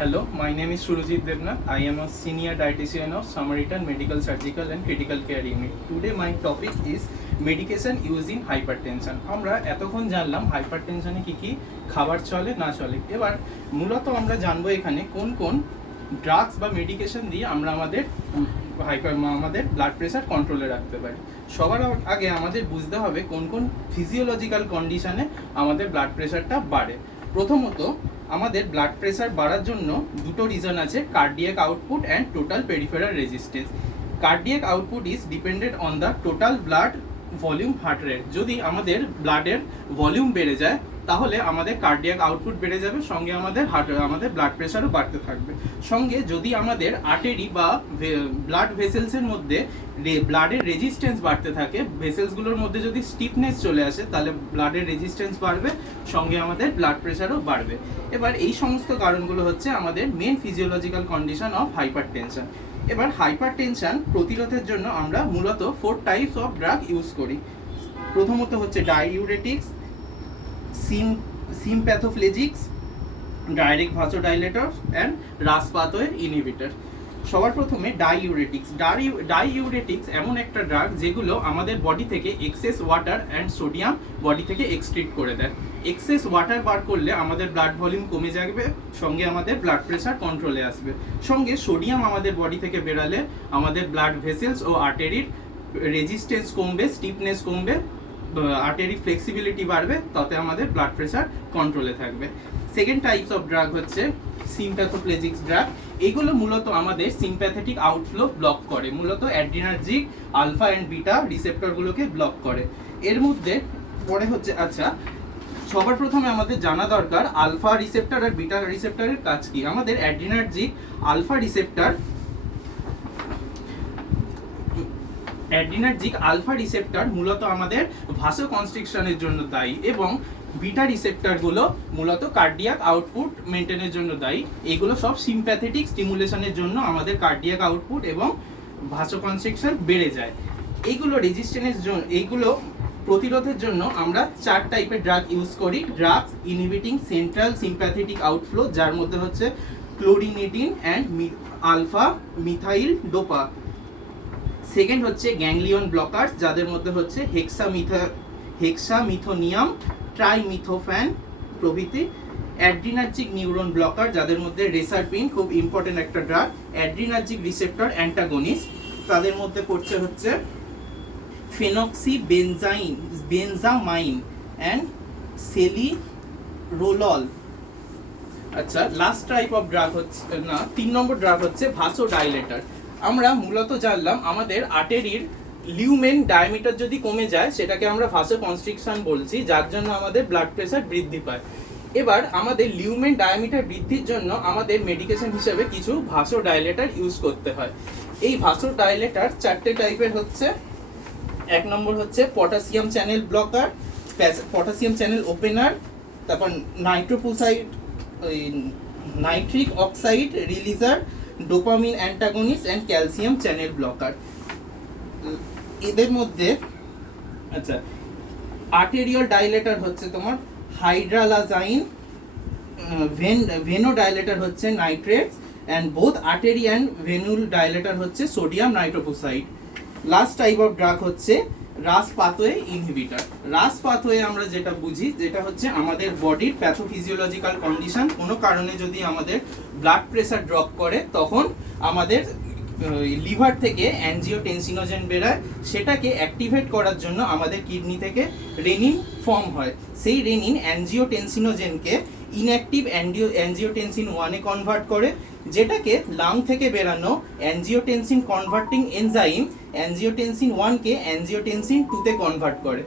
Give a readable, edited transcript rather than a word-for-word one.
Hello, my name is Surajit Devnath. I am a senior dietitian of Samaritan Medical Surgical and Critical Care Unit. Today my topic is medication used in hypertension. আমরা এতক্ষণ জানলাম হাইপারটেনশনে কি খাবার চলে না চলে। এবার মূলত আমরা জানবো এখানে কোন কোন ড্রাগস বা মেডিকেশন দিয়ে আমরা আমাদের ব্লাড প্রেশার কন্ট্রোলে রাখতে পারি। সবার আগে আমাদের বুঝতে হবে কোন কোন ফিজিওলজিক্যাল কন্ডিশনে আমাদের ব্লাড প্রেশারটা বাড়ে। প্রথমত আমাদের ব্লাড প্রেশার বাড়ার জন্য দুটো রিজন আছে, cardiac output and total peripheral resistance. Cardiac output is dependent on the total blood volume heart rate. যদি আমাদের ব্লাডের ভলিউম বেড়ে যায় তাহলে আমাদের কার্ডিয়াক আউটপুট বেড়ে যাবে, সঙ্গে আমাদের ব্লাড প্রেশারও বাড়তে থাকবে। সঙ্গে যদি আমাদের আর্টারি বা ব্লাড ভেসেলসের মধ্যে ব্লাডের রেজিস্ট্যান্স বাড়তে থাকে, ভেসেলসগুলোর মধ্যে যদি স্টিফনেস চলে আসে তাহলে ব্লাডের রেজিস্ট্যান্স বাড়বে, সঙ্গে আমাদের ব্লাড প্রেশারও বাড়বে। এবার এই সমস্ত কারণগুলো হচ্ছে আমাদের main physiological condition of hypertension. এবার হাইপারটেনশন প্রতিরোধের জন্য আমরা মূলত 4 টাইপস অফ ড্রাগ ইউজ করি। প্রথমত হচ্ছে diuretics, sympathoplegics, direct vasodilator and RAAS pathway inhibitor. সবার প্রথমে ডাইউরেটিক্স। ডাইউরেটিক্স এমন একটা ড্রাগ যেগুলো আমাদের বডি থেকে excess water and sodium body থেকে এক্সট্রিট করে দেয়। এক্সেস ওয়াটার বার করলে আমাদের ব্লাড ভলিউম কমে যাবে, সঙ্গে আমাদের ব্লাড প্রেশার কন্ট্রোলে আসবে। সঙ্গে সোডিয়াম আমাদের বডি থেকে বেরালে আমাদের ব্লাড ভেসেলস ও আর্টারির রেজিস্ট্যান্স কমবে, স্টিফনেস কমবে, আর্টারি ফ্লেক্সিবিলিটি বাড়বে, তাতে আমাদের ব্লাড প্রেশার কন্ট্রোলে থাকবে। সেকেন্ড টাইপস অফ ড্রাগ হচ্ছে সিম্প্যাথোফ্লেজিক্স ড্রাগ। এগুলো মূলত আমাদের সিম্প্যাথেটিক আউটফ্লো ব্লক করে, মূলত অ্যাড্রিনার্জিক আলফা অ্যান্ড বিটা রিসেপ্টরগুলোকে ব্লক করে। এর মধ্যে পরে হচ্ছে সবার প্রথমে আমাদের জানা দরকার আলফা রিসেপ্টর আর বিটা রিসেপ্টরের কাজ কি। আমাদের অ্যাড্রিনার্জিক আলফা রিসেপ্টর মূলত আমাদের ভাসোকনস্ট্রিকশনের জন্য দায়ী, এবং বিটা রিসেপ্টরগুলো মূলত কার্ডিয়াক আউটপুট মেনটেনের জন্য দায়ী। এগুলো সব সিম্প্যাথেটিক স্টিমুলেশনের জন্য আমাদের কার্ডিয়াক আউটপুট এবং ভাসোকনস্ট্রিকশন বেড়ে যায়। এইগুলো প্রতিরোধের জন্য আমরা 4 টাইপের ড্রাগ ইউজ করি। Drugs inhibiting central sympathetic outflow, যার মধ্যে হচ্ছে clonidine and alpha methyl dopa. Second হচ্ছে গ্যাংলিয়ন ব্লকার্স, যাদের মধ্যে হচ্ছে হেক্সামিথোনিয়াম, ট্রাইমিথোফ্যান প্রভৃতি। অ্যাড্রিনার্জিক নিউরন ব্লকার, যাদের মধ্যে রেসারপিন খুব ইম্পর্টেন্ট একটা ড্রাগ। অ্যাড্রিনার্জিক রিসেপ্টর অ্যান্টাগনিস্ট, তাদের মধ্যে পড়ছে হচ্ছে বেনজামাইন অ্যান্ড সেলিরোলল। আচ্ছা, লাস্ট টাইপ অফ ড্রাগ হচ্ছে 3 নম্বর ড্রাগ হচ্ছে ভাসোডাইলেটর। আমরা মূলত জানলাম আমাদের আর্টারির লিউমেন ডায়ামিটার যদি কমে যায় সেটাকে আমরা ভাসোকনস্ট্রিকশন বলছি, যার জন্য আমাদের ব্লাড প্রেশার বৃদ্ধি পায়। এবার আমাদের লিউমেন ডায়ামিটার বৃদ্ধির জন্য আমাদের মেডিকেশন হিসেবে কিছু ভাসোডাইলেটর ইউজ করতে হয়। এই ভাসোডাইলেটর 4টে টাইপের হচ্ছে। 1 নম্বর হচ্ছে potassium channel blocker, potassium channel opener, তারপর nitric oxide releaser, dopamine antagonist and calcium channel blocker. এদের মধ্যে আর্টেরিয়াল ডাইলেটর হচ্ছে তোমার হাইড্রালাজাইন, ভেনোডাইলেটর হচ্ছে nitrates, and both artery and venule dilator হচ্ছে sodium nitroprusside. Last type of drug হচ্ছে RAAS pathway inhibitor. RAAS pathway আমরা যেটা বুঝি, যেটা হচ্ছে আমাদের বডির প্যাথোফিজিওলজিক্যাল কন্ডিশন, কোনো কারণে যদি আমাদের ব্লাড প্রেশার ড্রপ করে তখন আমাদের লিভার থেকে অ্যানজিওটেনসিনোজেন বেরোয়, সেটাকে অ্যাক্টিভেট করার জন্য আমাদের কিডনি থেকে রেনিন ফর্ম হয়। সেই রেনিন অ্যানজিওটেনসিনোজেনকে ইনঅ্যাক্টিভ অ্যানজিওটেনসিন 1-এ কনভার্ট করে, যেটাকে লাং থেকে বেরানো অ্যানজিওটেনসিন কনভার্টিং এনজাইম অ্যানজিওটেনসিন 1-কে অ্যানজিওটেনসিন 2-তে কনভার্ট করে।